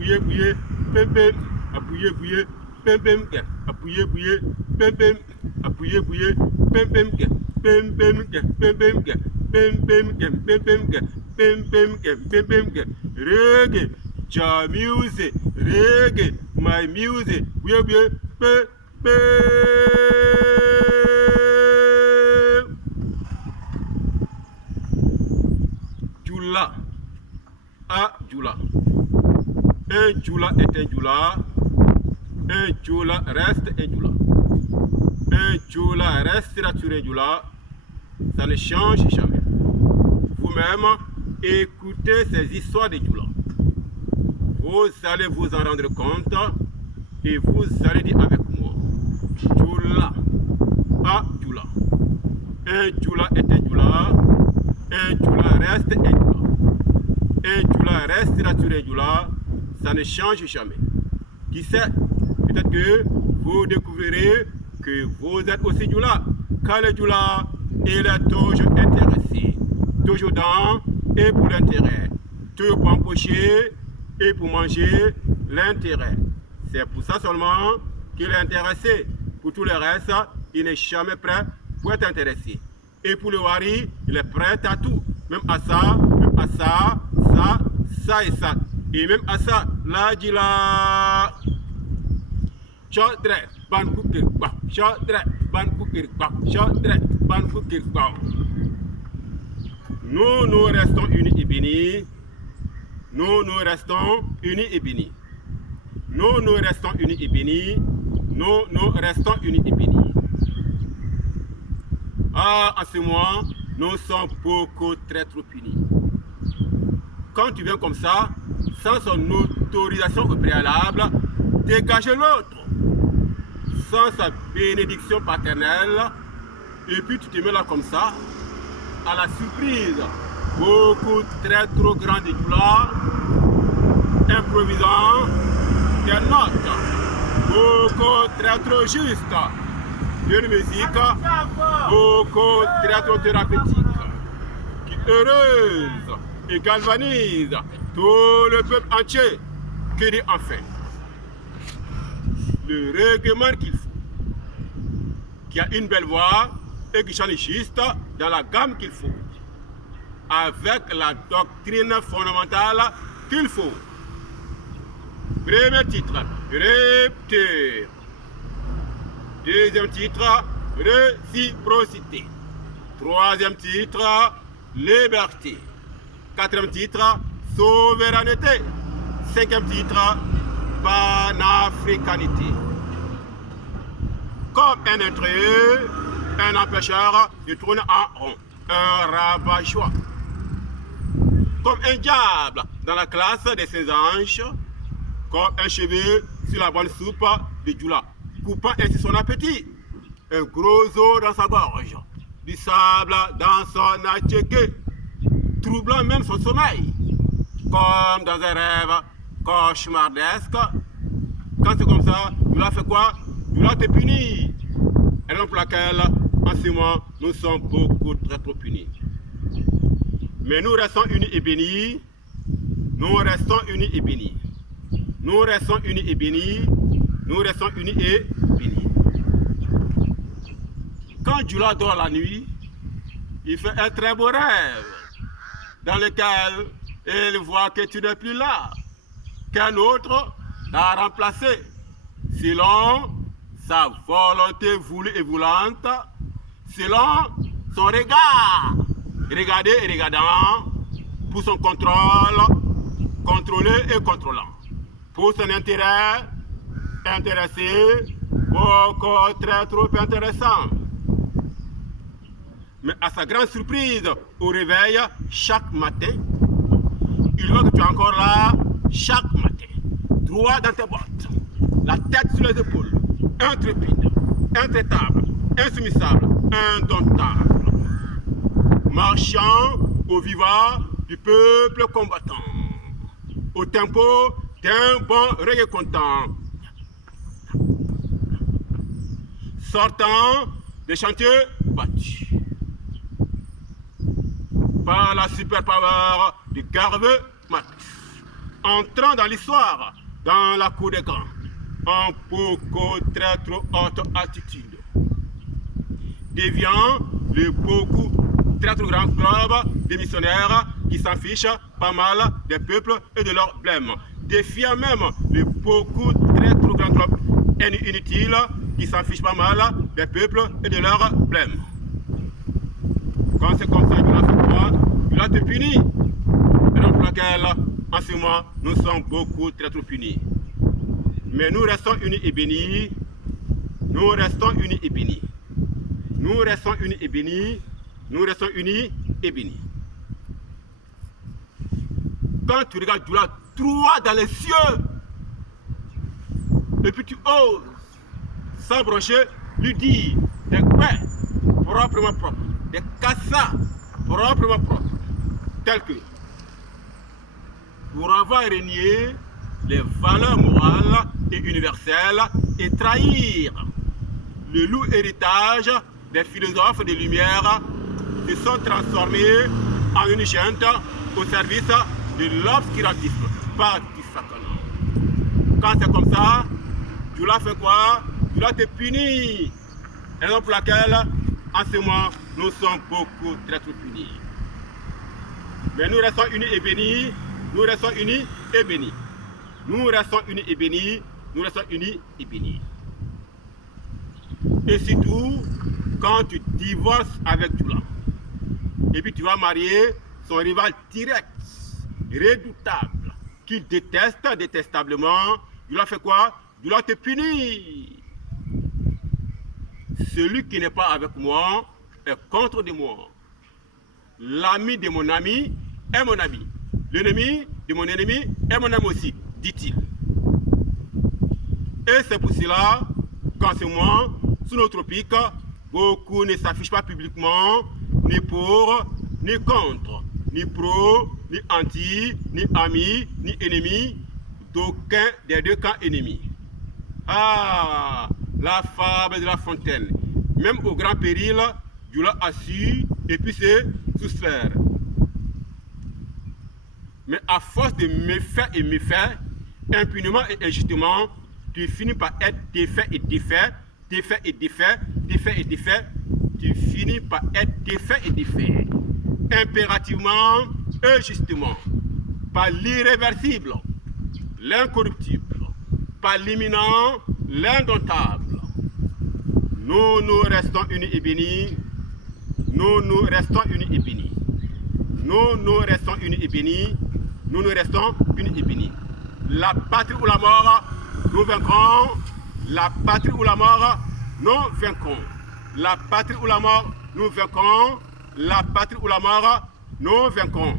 Appuyez, bouillez, pim pim. Appuyez, bouillez, pim pim. Appuyez, bouillez, pim pim. Appuyez, bouillez, pim pim. Pim pim, pim pim, pim pim, pim pim, pim pim, pim pim. Reggae, your music, reggae, my music. Bouillez, bouillez, pim pim. Djoula. Ah, Djoula. Un Djoula est un Djoula. Un Djoula reste un Djoula. Un Djoula restera sur un Djoula. Ça ne change jamais. Vous-même, écoutez ces histoires de Djoula. Vous allez vous en rendre compte et vous allez dire avec moi. Djoula. Ah, Djoula. Un Djoula est un Djoula. Un Djoula reste un Djoula. Un Djoula restera sur un Djoula. Ça ne change jamais. Qui sait? Peut-être que vous découvrirez que vous êtes aussi Djoula. Car le Djoula, il est toujours intéressé. Toujours dans et pour l'intérêt. Toujours pour empocher et pour manger l'intérêt. C'est pour ça seulement qu'il est intéressé. Pour tout le reste, il n'est jamais prêt pour être intéressé. Et pour le wari, il est prêt à tout. Même à ça, ça et ça. Et même à ça, là, dit là. Chodre, ban kukir, bah, chodre, ban kukir, bah, chodre, ban kukir, bah. Nous restons unis et bénis. Nous restons unis et bénis. Nous restons unis et bénis. Nous restons unis et bénis. Ah, en ce mois, nous sommes beaucoup très trop unis. Quand tu viens comme ça, sans son autorisation au préalable, dégage l'autre. Sans sa bénédiction paternelle, et puis tu te mets là comme ça, à la surprise, beaucoup très trop grande de Djoula, improvisant des notes, beaucoup très trop juste, une musique, beaucoup très trop thérapeutique, qui heureuse et galvanise tout le peuple entier, qui dit enfin. Le règlement qu'il faut, qui a une belle voix et qui chante juste dans la gamme qu'il faut, avec la doctrine fondamentale qu'il faut. Premier titre, rupture. Deuxième titre, réciprocité. Troisième titre, liberté. Quatrième titre, souveraineté. Cinquième titre, panafricanité. Comme un intrus, un empêcheur, il tourne en rond, un rabat-joie. Comme un diable dans la classe des saints anges, comme un cheveu sur la bonne soupe de Djoula, coupant ainsi son appétit. Un gros os dans sa gorge, du sable dans son attiqué, troublant même son sommeil, comme dans un rêve cauchemardesque. Quand c'est comme ça, Djoula fait quoi? Djoula te punit. Et donc pour laquelle, en ce moment, nous sommes beaucoup très trop punis. Mais nous restons unis et bénis. Nous restons unis et bénis. Nous restons unis et bénis. Nous restons unis et bénis. Quand Djoula dort la nuit, il fait un très beau rêve dans lequel il voit que tu n'es plus là, qu'un autre l'a remplacé, selon sa volonté voulue et voulante, selon son regard, regardé et regardant, pour son contrôle, contrôlé et contrôlant, pour son intérêt, intéressé, beaucoup très trop intéressant. Mais à sa grande surprise, au réveil, chaque matin, il voit que tu es encore là, chaque matin, droit dans tes bottes, la tête sur les épaules, intrépide, intraitable, insoumisable, indomptable, marchant au vivant du peuple combattant, au tempo d'un bon reggae content, sortant des chantiers battus par la super power du Garvey Max. entrant dans l'histoire, dans la cour des grands, en beaucoup très trop haute altitude, déviant le beaucoup très trop grand club des missionnaires qui s'en fichent pas mal des peuples et de leurs blêmes, défiant même le beaucoup très trop grand club inutile qui s'en fichent pas mal des peuples et de leurs blêmes. Quand c'est comme ça, Dieu l'a fait quoi? Dieu l'a te puni. Raison pour laquelle, en ce moment, nous sommes beaucoup très trop punis. Mais nous restons unis et bénis. Nous restons unis et bénis. Nous restons unis et bénis. Nous restons unis et bénis. Quand tu regardes Dieu là, droit dans les cieux, et puis tu oses, sans broncher, lui dire des paix proprement propres, des cassas proprement propres, tels que pour avoir régné les valeurs morales et universelles et trahir le lourd héritage des philosophes des Lumières qui se sont transformés en une junte au service de l'obscurantisme, pas du Satan. Quand c'est comme ça, Dieu l'a fait quoi? Dieu l'a te puni. Raison pour laquelle, en ce moment, nous sommes beaucoup très punis. Mais nous restons unis et bénis. Nous restons unis et bénis. Nous restons unis et bénis. Nous restons unis et bénis. Et surtout, quand tu divorces avec Dieu, et puis tu vas marier son rival direct, redoutable, qu'il déteste détestablement, Dieu a fait quoi? Dieu a te puni. Celui qui n'est pas avec moi est contre de moi. L'ami de mon ami est mon ami. L'ennemi de mon ennemi est mon ami aussi, dit-il. Et c'est pour cela qu'en ce moment, sous nos tropiques, beaucoup ne s'affichent pas publiquement, ni pour, ni contre, ni pro, ni anti, ni ami, ni ennemi, d'aucun des deux camps ennemis. Ah, la fable de La Fontaine. Même au grand péril, Dieu l'a assis et puis se soustraire. Mais à force de méfaits et méfaits, impunément et injustement, tu finis par être défait et défait, défait et défait, défait et défait. Tu finis par être défait et défait. Impérativement et justement, par l'irréversible, l'incorruptible, par l'imminent, l'indomptable. Nous restons unis et bénis. Nous restons unis et bénis. Nous restons unis et bénis. Nous restons unis et bénis. La patrie ou la mort, nous vaincrons. La patrie ou la mort, nous vaincrons. La patrie ou la mort, nous vaincrons. La patrie ou la mort, nous vaincrons.